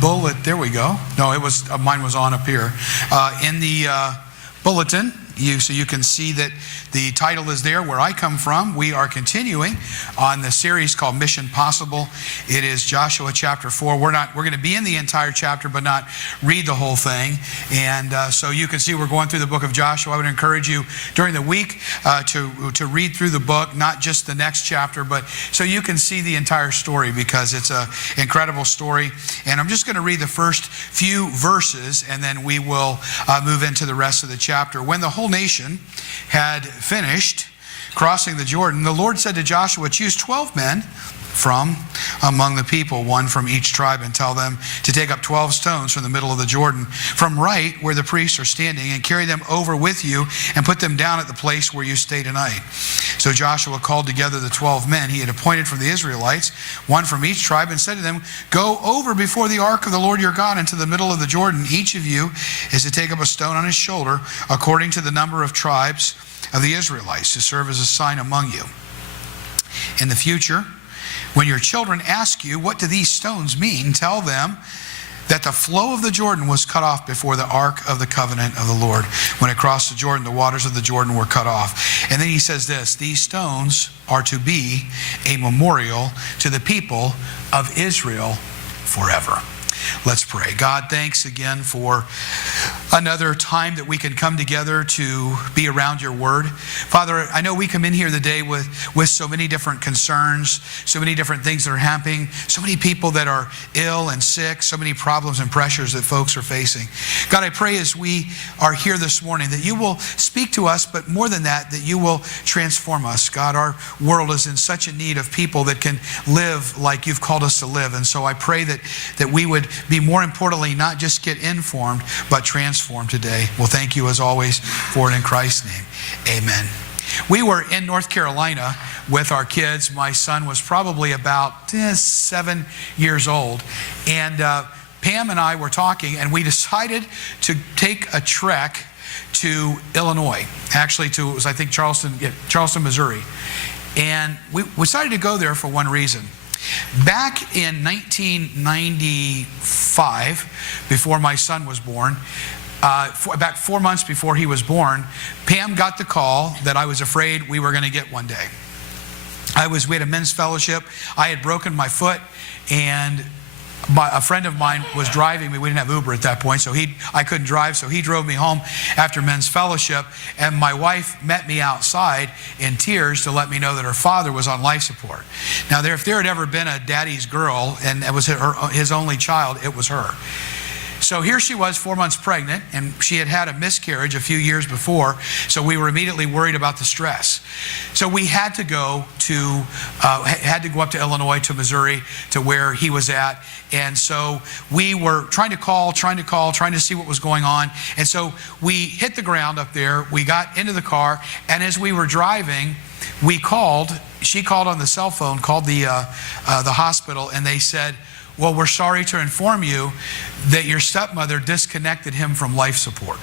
Bullet, there we go. No, it was mine was on up here. In the bulletin, so you can see that the title is there, Where I Come From. We are continuing on the series called Mission Possible. It is Joshua chapter 4. We're going to be in the entire chapter, but not read the whole thing. And so you can see we're going through the book of Joshua. I would encourage you during the week to read through the book, not just the next chapter, but so you can see the entire story, because it's an incredible story. And I'm just going to read the first few verses, and then we will move into the rest of the chapter. When the whole nation had finished crossing the Jordan, the Lord said to Joshua, "Choose 12 men from among the people, one from each tribe, and tell them to take up 12 stones from the middle of the Jordan, from right where the priests are standing, and carry them over with you and put them down at the place where you stay tonight." So Joshua called together the 12 men he had appointed from the Israelites, one from each tribe, and said to them, "Go over before the ark of the Lord your God into the middle of the Jordan. Each of you is to take up a stone on his shoulder, according to the number of tribes of the Israelites, to serve as a sign among you. In the future, when your children ask you, 'What do these stones mean?' tell them that the flow of the Jordan was cut off before the ark of the covenant of the Lord. When it crossed the Jordan, the waters of the Jordan were cut off." And then he says this, "These stones are to be a memorial to the people of Israel forever." Let's pray. God, thanks again for another time that we can come together to be around your word. Father, I know we come in here today with so many different concerns, so many different things that are happening, so many people that are ill and sick, so many problems and pressures that folks are facing. God, I pray as we are here this morning that you will speak to us, but more than that you will transform us. God, our world is in such a need of people that can live like you've called us to live. And so I pray that we would be, more importantly, not just get informed, but transformed today. Well, thank you as always for it in Christ's name. Amen. We were in North Carolina with our kids. My son was probably about 7 years old. And Pam and I were talking, and we decided to take a trek to Illinois. Actually, it was, I think, Charleston, Missouri. And we decided to go there for one reason. Back in 1995, before my son was born, about 4 months before he was born, Pam got the call that I was afraid we were going to get one day. We had a men's fellowship. I had broken my foot, and a friend of mine was driving me. We didn't have Uber at that point, so I couldn't drive, so he drove me home after men's fellowship, and my wife met me outside in tears to let me know that her father was on life support. Now, if there had ever been a daddy's girl, and it was his only child, it was her. So here she was, 4 months pregnant, and she had had a miscarriage a few years before, so we were immediately worried about the stress. So we had to go up to Illinois, to Missouri, to where he was at. And so we were trying to see what was going on. And so we hit the ground up there. We got into the car, and as we were driving, she called on the cell phone, called the hospital, and they said, "Well, we're sorry to inform you that your stepmother disconnected him from life support."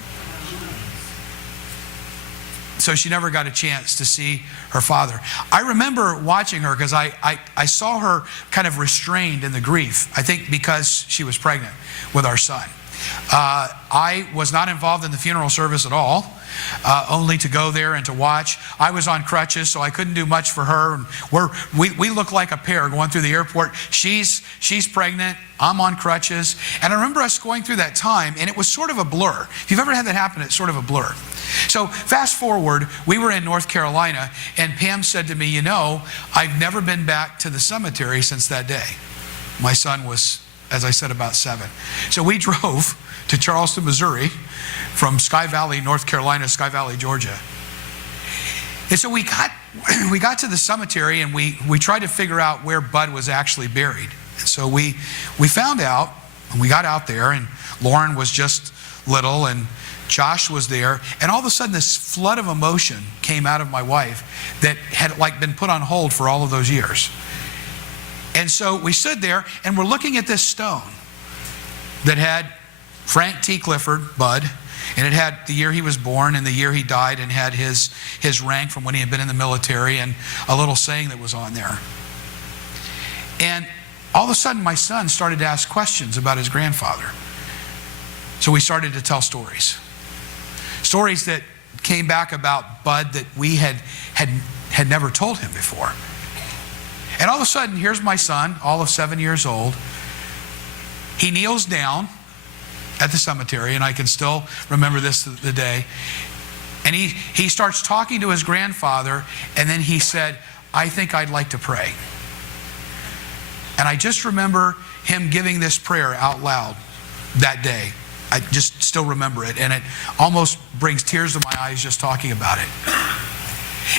So she never got a chance to see her father. I remember watching her because I saw her kind of restrained in the grief, I think because she was pregnant with our son. I was not involved in the funeral service at all. Only to go there and to watch. I was on crutches, so I couldn't do much for her. And we look like a pair going through the airport. She's pregnant. I'm on crutches. And I remember us going through that time, and it was sort of a blur. If you've ever had that happen, it's sort of a blur. So fast forward, we were in North Carolina, and Pam said to me, "You know, I've never been back to the cemetery since that day." My son was, as I said, about 7. So we drove to Charleston, Missouri, from Sky Valley, North Carolina, Sky Valley, Georgia. And so we got to the cemetery, and we tried to figure out where Bud was actually buried. And so we found out, and we got out there, and Lauren was just little, and Josh was there, and all of a sudden this flood of emotion came out of my wife that had been put on hold for all of those years. And so we stood there, and we're looking at this stone that had Frank T. Clifford, Bud, and it had the year he was born and the year he died, and had his rank from when he had been in the military, and a little saying that was on there. And all of a sudden my son started to ask questions about his grandfather. So we started to tell stories. Stories that came back about Bud that we had never told him before. And all of a sudden, here's my son, all of 7 years old. He kneels down at the cemetery, and I can still remember this the day. And he starts talking to his grandfather, and then he said, "I think I'd like to pray." And I just remember him giving this prayer out loud that day. I just still remember it, and it almost brings tears to my eyes just talking about it.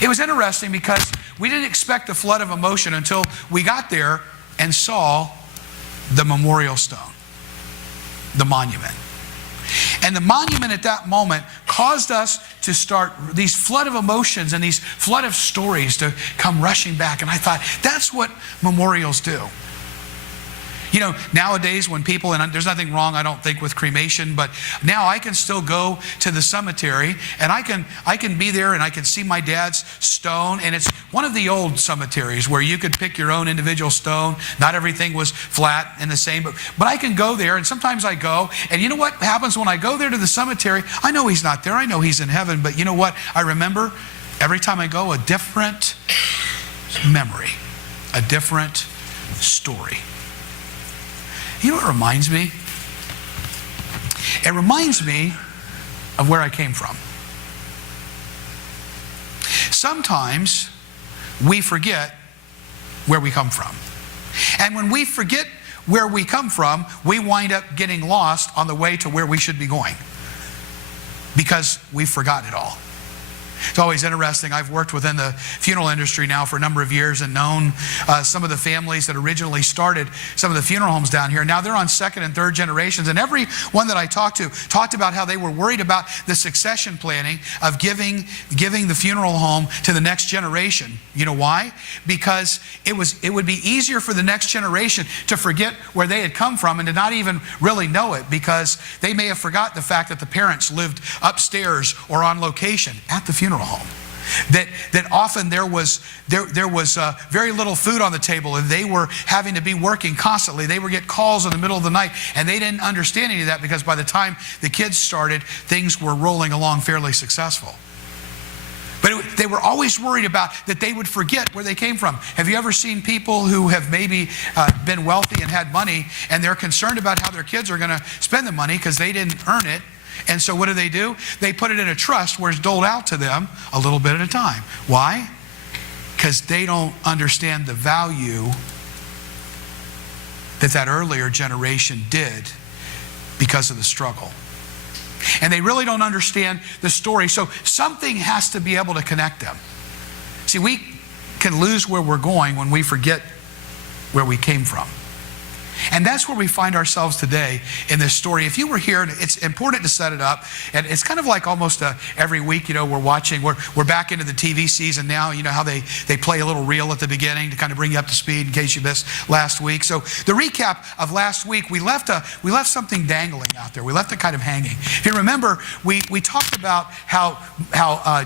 It was interesting because we didn't expect the flood of emotion until we got there and saw the memorial stone, the monument. And the monument at that moment caused us to start these flood of emotions and these flood of stories to come rushing back. And I thought, that's what memorials do. You know, nowadays when people, and there's nothing wrong, I don't think, with cremation, but now I can still go to the cemetery and I can be there and I can see my dad's stone, and it's one of the old cemeteries where you could pick your own individual stone. Not everything was flat and the same, but I can go there, and sometimes I go, and you know what happens when I go there to the cemetery? I know he's not there, I know he's in heaven, but you know what? I remember every time I go a different memory, a different story. You know what it reminds me? It reminds me of where I came from. Sometimes we forget where we come from. And when we forget where we come from, we wind up getting lost on the way to where we should be going because we forgot it all. It's always interesting. I've worked within the funeral industry now for a number of years and known some of the families that originally started some of the funeral homes down here. Now they're on second and third generations, and every one that I talked to talked about how they were worried about the succession planning of giving the funeral home to the next generation. You know why? Because it would be easier for the next generation to forget where they had come from and to not even really know it, because they may have forgotten the fact that the parents lived upstairs or on location at the funeral home. That often there was very little food on the table, and they were having to be working constantly. They would get calls in the middle of the night, and they didn't understand any of that because by the time the kids started, things were rolling along fairly successful. But they were always worried about that they would forget where they came from. Have you ever seen people who have maybe been wealthy and had money, and they're concerned about how their kids are going to spend the money because they didn't earn it? And so what do? They put it in a trust where it's doled out to them a little bit at a time. Why? Because they don't understand the value that earlier generation did because of the struggle. And they really don't understand the story. So something has to be able to connect them. See, we can lose where we're going when we forget where we came from. And that's where we find ourselves today in this story. If you were here, it's important to set it up. And it's kind of like almost every week, we're watching. We're back into the TV season now. You know how they play a little reel at the beginning to kind of bring you up to speed in case you missed last week. So the recap of last week, we left something dangling out there. We left it kind of hanging. If you remember, we talked about how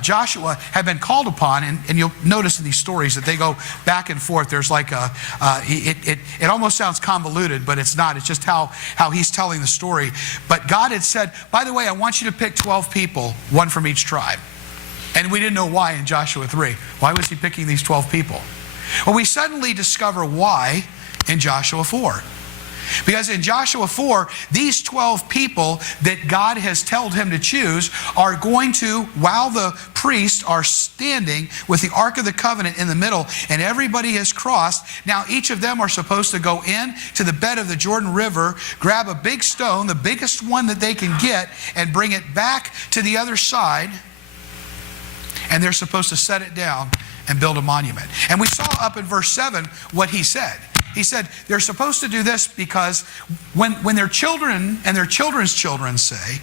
Joshua had been called upon, and you'll notice in these stories that they go back and forth. There's like it almost sounds convoluted, but it's not. It's just how he's telling the story. But God had said, by the way, I want you to pick 12 people, one from each tribe. And we didn't know why in Joshua 3. Why was he picking these 12 people? Well, we suddenly discover why in Joshua 4. Because in Joshua 4, these 12 people that God has told him to choose are going to, while the priests are standing with the Ark of the Covenant in the middle and everybody has crossed, now each of them are supposed to go in to the bed of the Jordan River, grab a big stone, the biggest one that they can get, and bring it back to the other side, and they're supposed to set it down and build a monument. And we saw up in verse 7 what he said. He said they're supposed to do this because when their children and their children's children say,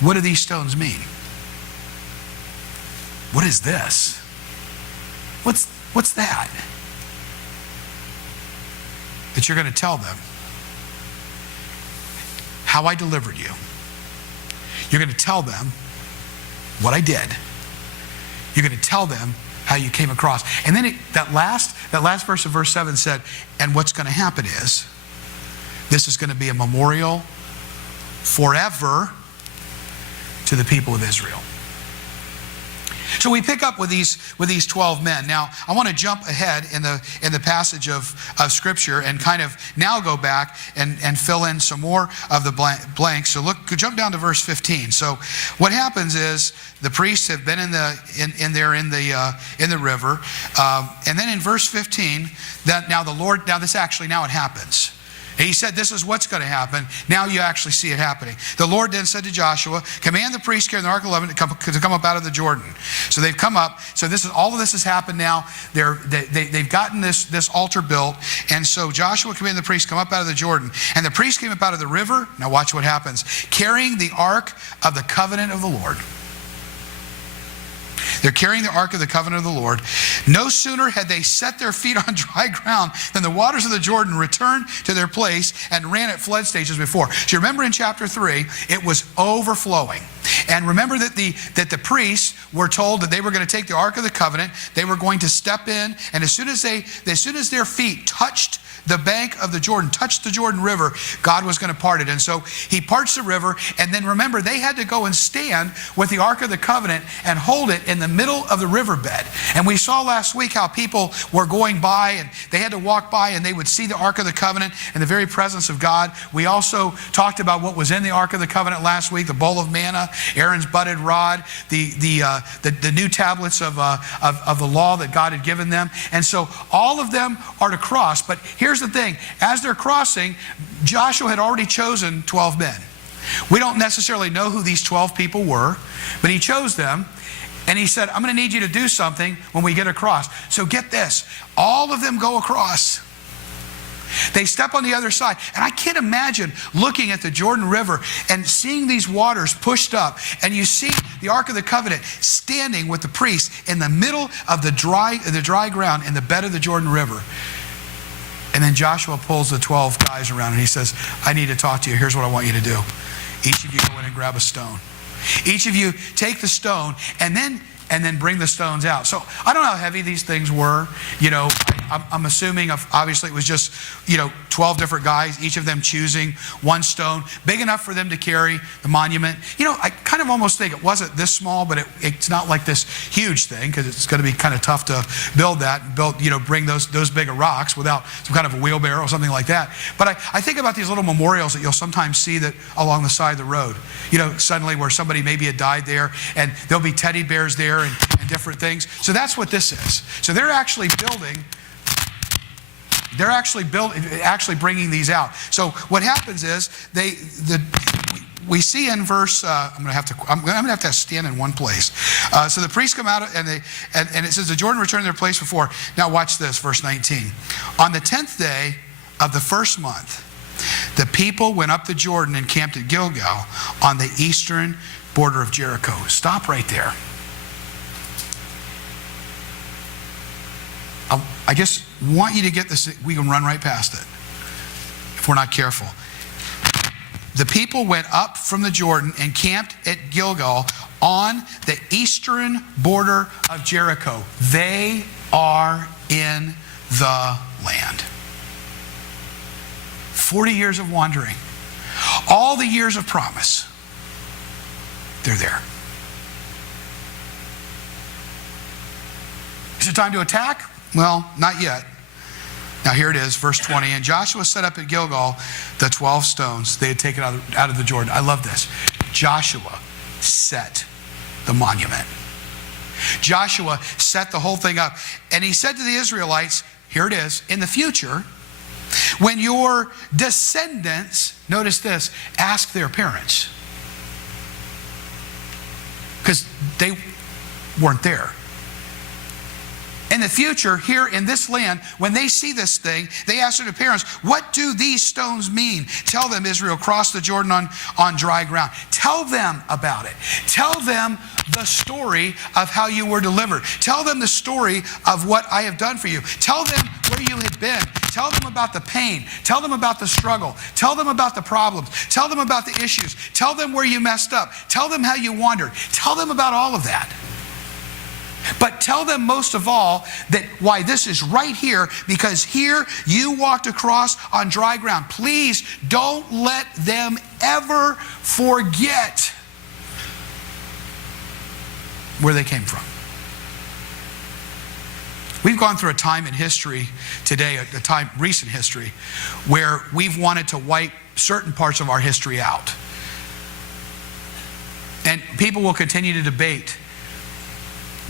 what do these stones mean? What is this? What's that? That you're going to tell them how I delivered you. You're going to tell them what I did. You're going to tell them how you came across. And then that last verse of verse 7 said, and what's going to happen is, this is going to be a memorial forever to the people of Israel. So we pick up with these 12 men. Now, I want to jump ahead in the passage of Scripture and kind of now go back and fill in some more of the blanks. So jump down to verse 15. So what happens is the priests have been in the river, and then in verse 15, that now the Lord, now it happens. And he said, this is what's going to happen. Now you actually see it happening. The Lord then said to Joshua, command the priests carrying the Ark of the Covenant to come up out of the Jordan. So they've come up. So all of this has happened now. They've gotten this altar built. And so Joshua commanded the priests to come up out of the Jordan. And the priests came up out of the river. Now watch what happens. Carrying the Ark of the Covenant of the Lord. They're carrying the Ark of the Covenant of the Lord. No sooner had they set their feet on dry ground than the waters of the Jordan returned to their place and ran at flood stages before. So you remember in chapter 3, it was overflowing. And remember that the priests were told that they were going to take the Ark of the Covenant, they were going to step in, and as soon as their feet touched the bank of the Jordan, touched the Jordan River, God was going to part it. And so he parts the river, and then remember, they had to go and stand with the Ark of the Covenant and hold it in the middle of the riverbed. And we saw last week how people were going by, and they had to walk by, and they would see the Ark of the Covenant in the very presence of God. We also talked about what was in the Ark of the Covenant last week, the bowl of manna, Aaron's budded rod, the new tablets of the law that God had given them. And so all of them are to cross. But here's the thing. As they're crossing, Joshua had already chosen 12 men. We don't necessarily know who these 12 people were, but he chose them. And he said, I'm going to need you to do something when we get across. So get this. All of them go across. They step on the other side. And I can't imagine looking at the Jordan River and seeing these waters pushed up. And you see the Ark of the Covenant standing with the priests in the middle of the dry ground in the bed of the Jordan River. And then Joshua pulls the 12 guys around and he says, I need to talk to you. Here's what I want you to do. Each of you go in and grab a stone. Each of you take the stone and then bring the stones out. So I don't know how heavy these things were. You know, I'm assuming obviously it was just, 12 different guys, each of them choosing one stone, big enough for them to carry the monument. I kind of almost think it wasn't this small, but it's not like this huge thing, because it's going to be kind of tough to build that, bring those bigger rocks without some kind of a wheelbarrow or something like that. But I think about these little memorials that you'll sometimes see that along the side of the road, suddenly where somebody maybe had died there, and there'll be teddy bears there and different things. So that's what this is. So they're actually bringing these out. So what happens is we see in verse. I'm going to have to stand in one place. So the priests come out and it says the Jordan returned to their place before. Now watch this, verse 19. On the 10th day of the first month, the people went up the Jordan and camped at Gilgal on the eastern border of Jericho. Stop right there. I just want you to get this. We can run right past it if we're not careful. The people went up from the Jordan and camped at Gilgal on the eastern border of Jericho. They are in the land. 40 years of wandering. All the years of promise. They're there. Is it time to attack? Well, not yet. Now here it is, verse 20. And Joshua set up at Gilgal the 12 stones they had taken out of the Jordan. I love this. Joshua set the monument. Joshua set the whole thing up. And he said to the Israelites, here it is, in the future, when your descendants, notice this, ask their parents. Because they weren't there. In the future, here in this land, when they see this thing, they ask their parents, what do these stones mean? Tell them, Israel crossed the Jordan on dry ground. Tell them about it. Tell them the story of how you were delivered. Tell them the story of what I have done for you. Tell them where you had been. Tell them about the pain. Tell them about the struggle. Tell them about the problems. Tell them about the issues. Tell them where you messed up. Tell them how you wandered. Tell them about all of that. But tell them most of all that why this is right here, because here you walked across on dry ground. Please don't let them ever forget where they came from. We've gone through a time in history today, a time, recent history, where we've wanted to wipe certain parts of our history out. And people will continue to debate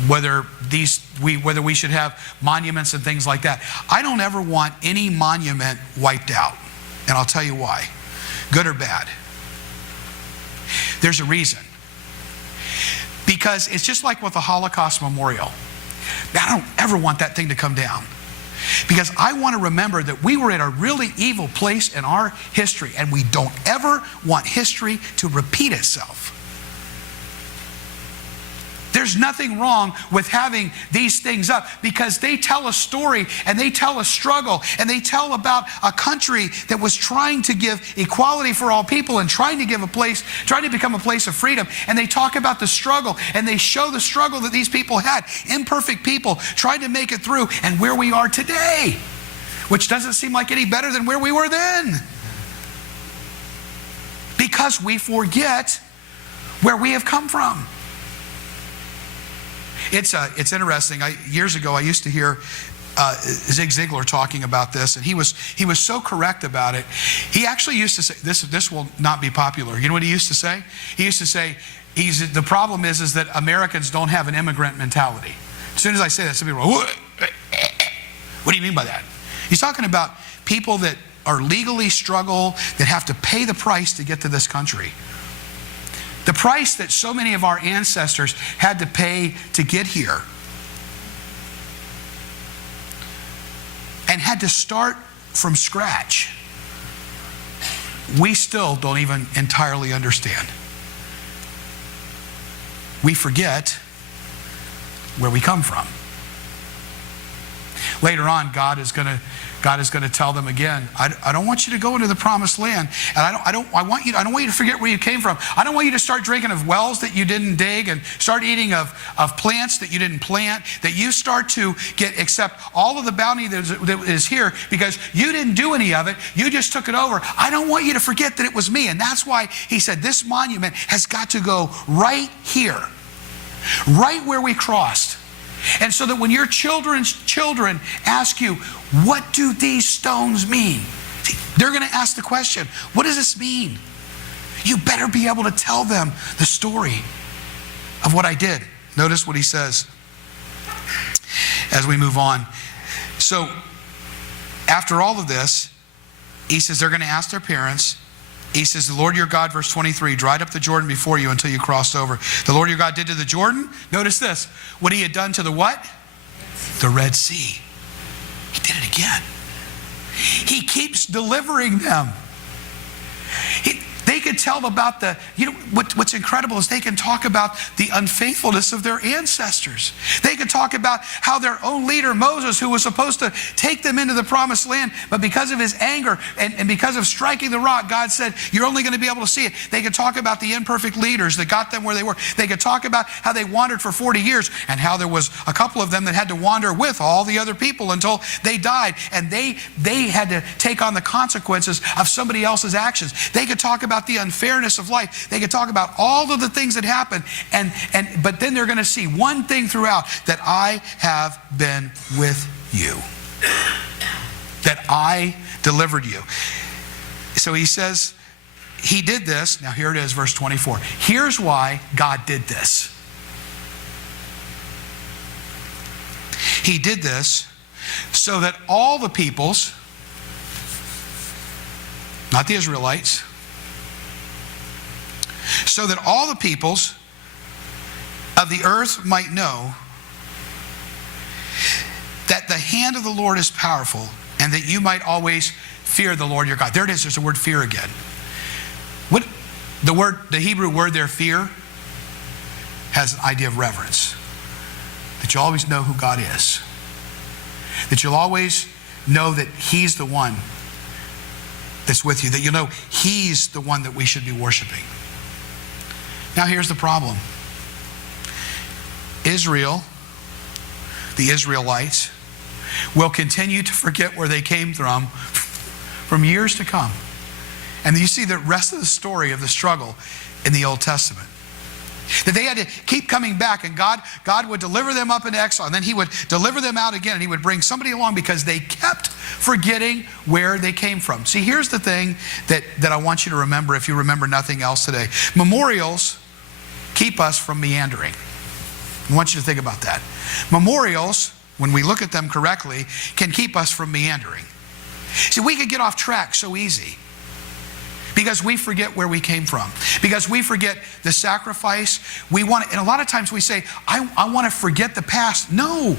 whether we should have monuments and things like that. I don't ever want any monument wiped out. And I'll tell you why. Good or bad. There's a reason. Because it's just like with the Holocaust Memorial. I don't ever want that thing to come down. Because I want to remember that we were in a really evil place in our history, and we don't ever want history to repeat itself. There's nothing wrong with having these things up, because they tell a story and they tell a struggle and they tell about a country that was trying to give equality for all people and trying to become a place of freedom. And they talk about the struggle and they show the struggle that these people had, imperfect people trying to make it through, and where we are today, which doesn't seem like any better than where we were then. Because we forget where we have come from. It's interesting. Years ago, I used to hear Zig Ziglar talking about this, and he was so correct about it. He actually used to say, this will not be popular. You know what he used to say? He used to say, the problem is that Americans don't have an immigrant mentality. As soon as I say that, some people are, what do you mean by that? He's talking about people that are legally struggle, that have to pay the price to get to this country. The price that so many of our ancestors had to pay to get here, and had to start from scratch, we still don't even entirely understand. We forget where we come from. Later on, God is going to tell them again, I don't want you to go into the promised land, and I don't want you to forget where you came from. I don't want you to start drinking of wells that you didn't dig and start eating of plants that you didn't plant, that you start to accept all of the bounty that is here because you didn't do any of it. You just took it over. I don't want you to forget that it was me. And that's why he said this monument has got to go right here, right where we crossed. And so that when your children's children ask you, what do these stones mean? See, they're going to ask the question, what does this mean? You better be able to tell them the story of what I did. Notice what he says as we move on. So after all of this, he says they're going to ask their parents. He says, the Lord your God, verse 23, dried up the Jordan before you until you crossed over. The Lord your God did to the Jordan, notice this, what he had done to the what? The Red Sea. He did it again. He keeps delivering them. They could tell about what's incredible is they can talk about the unfaithfulness of their ancestors. They could talk about how their own leader, Moses, who was supposed to take them into the promised land, but because of his anger and because of striking the rock, God said, you're only going to be able to see it. They could talk about the imperfect leaders that got them where they were. They could talk about how they wandered for 40 years and how there was a couple of them that had to wander with all the other people until they died, and they had to take on the consequences of somebody else's actions. They could talk about the unfairness of life. They could talk about all of the things that happened, but then they're going to see one thing throughout, that I have been with you, that I delivered you. So he says he did this. Now here it is, verse 24. Here's why God did this. He did this so that all the peoples, not the Israelites, so that all the peoples of the earth might know that the hand of the Lord is powerful, and that you might always fear the Lord your God. There it is. There's the word fear again. What the Hebrew word there, fear, has an idea of reverence. That you always know who God is. That you'll always know that he's the one that's with you. That you know he's the one that we should be worshiping. Now here's the problem. Israel the Israelites, will continue to forget where they came from years to come. And you see the rest of the story of the struggle in the Old Testament. That they had to keep coming back, and God would deliver them up into exile, and then He would deliver them out again, and He would bring somebody along because they kept forgetting where they came from. See, here's the thing that I want you to remember if you remember nothing else today. Memorials keep us from meandering. I want you to think about that. Memorials, when we look at them correctly, can keep us from meandering. See, we could get off track so easy because we forget where we came from, because we forget the sacrifice. And a lot of times we say, I want to forget the past. No.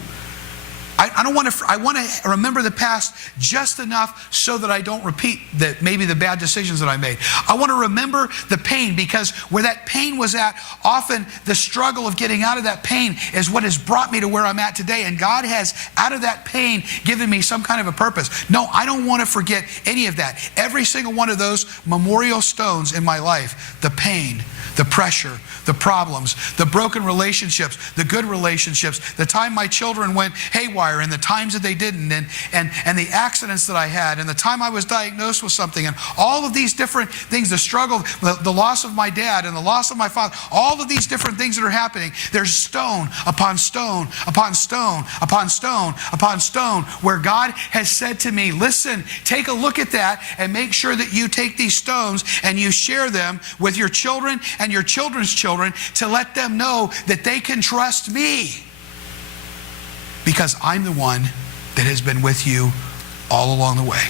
I want to remember the past just enough so that I don't repeat maybe the bad decisions that I made. I want to remember the pain, because where that pain was at, often the struggle of getting out of that pain is what has brought me to where I'm at today. And God has, out of that pain, given me some kind of a purpose. No, I don't want to forget any of that. Every single one of those memorial stones in my life, the pain, the pressure, the problems, the broken relationships, the good relationships, the time my children went haywire and the times that they didn't, and the accidents that I had, and the time I was diagnosed with something, and all of these different things, the struggle, the loss of my dad and the loss of my father, all of these different things that are happening. There's stone upon stone upon stone upon stone upon stone where God has said to me, listen, take a look at that and make sure that you take these stones and you share them with your children and your children's children to let them know that they can trust me, because I'm the one that has been with you all along the way.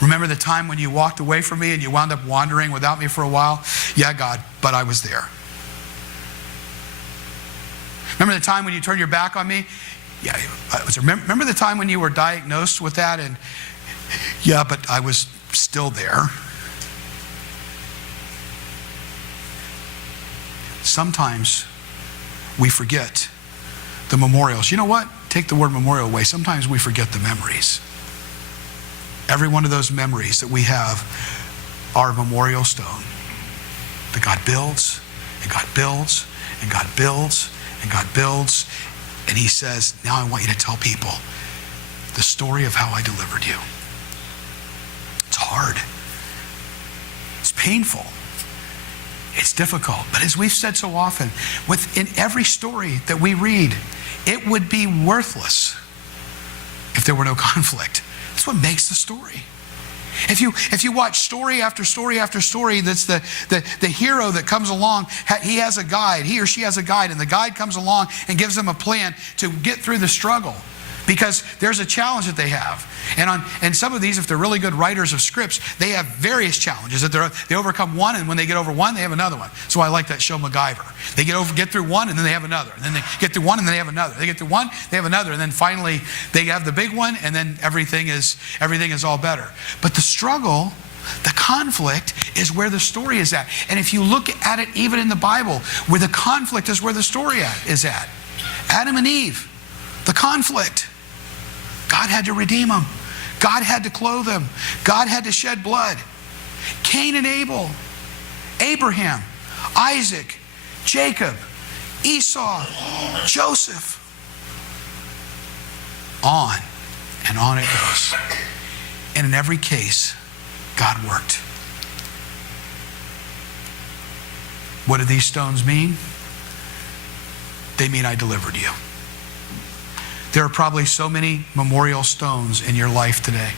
Remember the time when you walked away from me and you wound up wandering without me for a while? Yeah, God, but I was there. Remember the time when you turned your back on me? Yeah, remember the time when you were diagnosed with that? And yeah, but I was still there. Sometimes we forget the memorials. You know what? Take the word memorial away. Sometimes we forget the memories. Every one of those memories that we have are a memorial stone that God builds, and God builds, and God builds, and God builds. And He says, now I want you to tell people the story of how I delivered you. It's hard. It's painful. It's difficult. But as we've said so often, within every story that we read, it would be worthless if there were no conflict. That's what makes the story. If you watch story after story after story, that's the hero that comes along, he has a guide, he or she has a guide, and the guide comes along and gives them a plan to get through the struggle. Because there's a challenge that they have. And some of these, if they're really good writers of scripts, they have various challenges that they overcome one, and when they get over one, they have another one. So I like that show MacGyver. They get through one, and then they have another. And then they get through one, and then they have another. They get through one, they have another. And then finally, they have the big one, and then everything is all better. But the struggle, the conflict, is where the story is at. And if you look at it even in the Bible, where the conflict is where the story is at. Adam and Eve, the conflict. God had to redeem them. God had to clothe them. God had to shed blood. Cain and Abel, Abraham, Isaac, Jacob, Esau, Joseph. On and on it goes. And in every case, God worked. What do these stones mean? They mean I delivered you. There are probably so many memorial stones in your life today.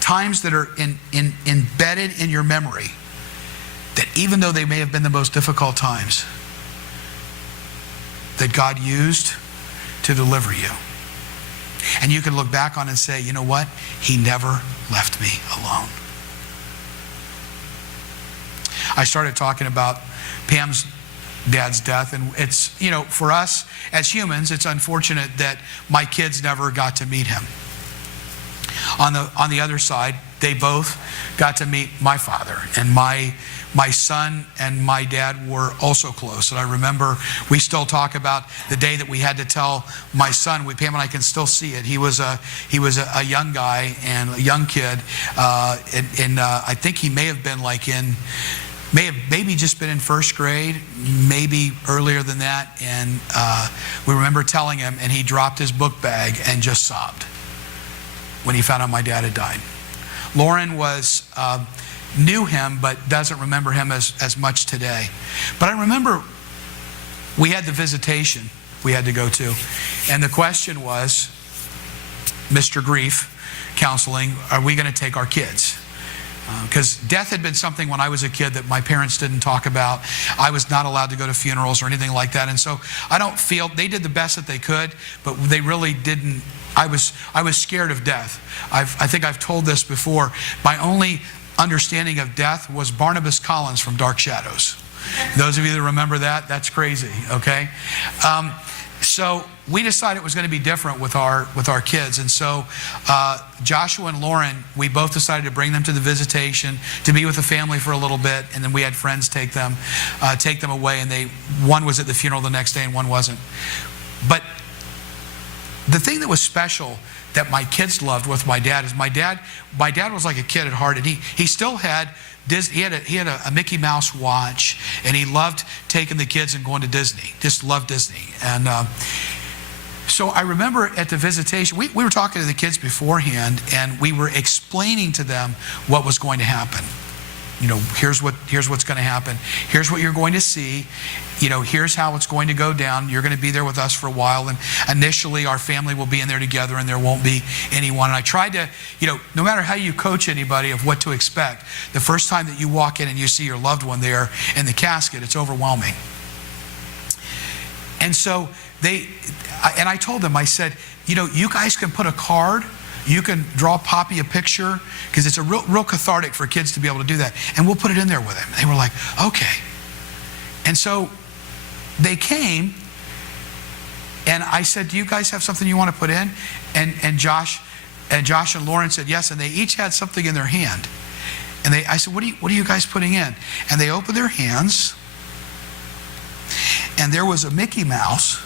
Times that are embedded in your memory, that even though they may have been the most difficult times, that God used to deliver you. And you can look back on and say, you know what? He never left me alone. I started talking about Pam's dad's death, and it's, for us as humans, it's unfortunate that my kids never got to meet him. On the other side, they both got to meet my father, and my son and my dad were also close. And I remember we still talk about the day that we had to tell my son. Pam and I can still see it. He was a young guy and a young kid, and I think he may have been like in may have maybe just been in first grade, maybe earlier than that. And we remember telling him, and he dropped his book bag and just sobbed when he found out my dad had died. Lauren knew him, but doesn't remember him as much today. But I remember we had the visitation we had to go to. And the question was, Mr. Grief Counseling, are we going to take our kids? Because death had been something when I was a kid that my parents didn't talk about. I was not allowed to go to funerals or anything like that. And so I don't feel, they did the best that they could, but they really didn't. I was scared of death. I think I've told this before. My only understanding of death was Barnabas Collins from Dark Shadows. Those of you that remember that, that's crazy, okay? So we decided it was going to be different with our kids. And so Joshua and Lauren, we both decided to bring them to the visitation, to be with the family for a little bit. And then we had friends take them away. And one was at the funeral the next day and one wasn't. But the thing that was special that my kids loved with my dad is my dad was like a kid at heart. And he still had Disney. He had a Mickey Mouse watch, and he loved taking the kids and going to Disney. Just loved Disney. And so I remember at the visitation, we were talking to the kids beforehand, and we were explaining to them what was going to happen. You know, here's what's going to happen. Here's what you're going to see. You know, here's how it's going to go down. You're going to be there with us for a while, and initially our family will be in there together, and there won't be anyone. And I tried to, you know, no matter how you coach anybody of what to expect, the first time that you walk in and you see your loved one there in the casket, it's overwhelming. And so I told them, I said, you know, you guys can put a card. You can draw Poppy a picture, because it's a real cathartic for kids to be able to do that. And we'll put it in there with him. They were like, okay. And so they came, and I said, do you guys have something you want to put in? And Josh and Lauren said yes, and they each had something in their hand. And I said, what are you guys putting in? And they opened their hands, and there was a Mickey Mouse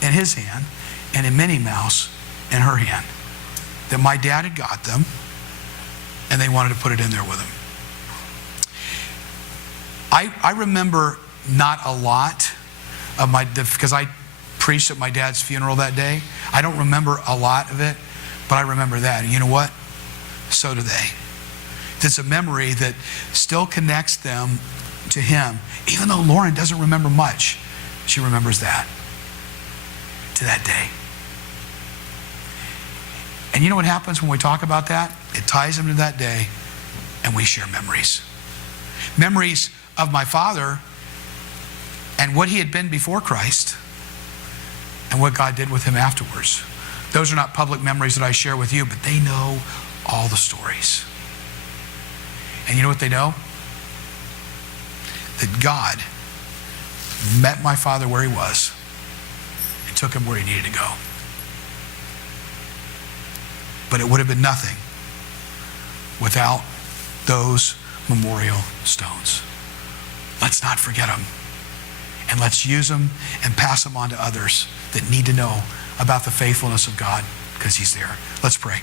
in his hand and a Minnie Mouse in her hand that my dad had got them, and they wanted to put it in there with him. I remember not a lot of because I preached at my dad's funeral that day. I don't remember a lot of it, but I remember that. And you know what? So do they. It's a memory that still connects them to him. Even though Lauren doesn't remember much, she remembers that, to that day. And you know what happens when we talk about that? It ties them to that day, and we share memories. Memories of my father and what he had been before Christ and what God did with him afterwards. Those are not public memories that I share with you, but they know all the stories. And you know what they know? That God met my father where he was and took him where he needed to go. But it would have been nothing without those memorial stones. Let's not forget them. And let's use them and pass them on to others that need to know about the faithfulness of God, because he's there. Let's pray.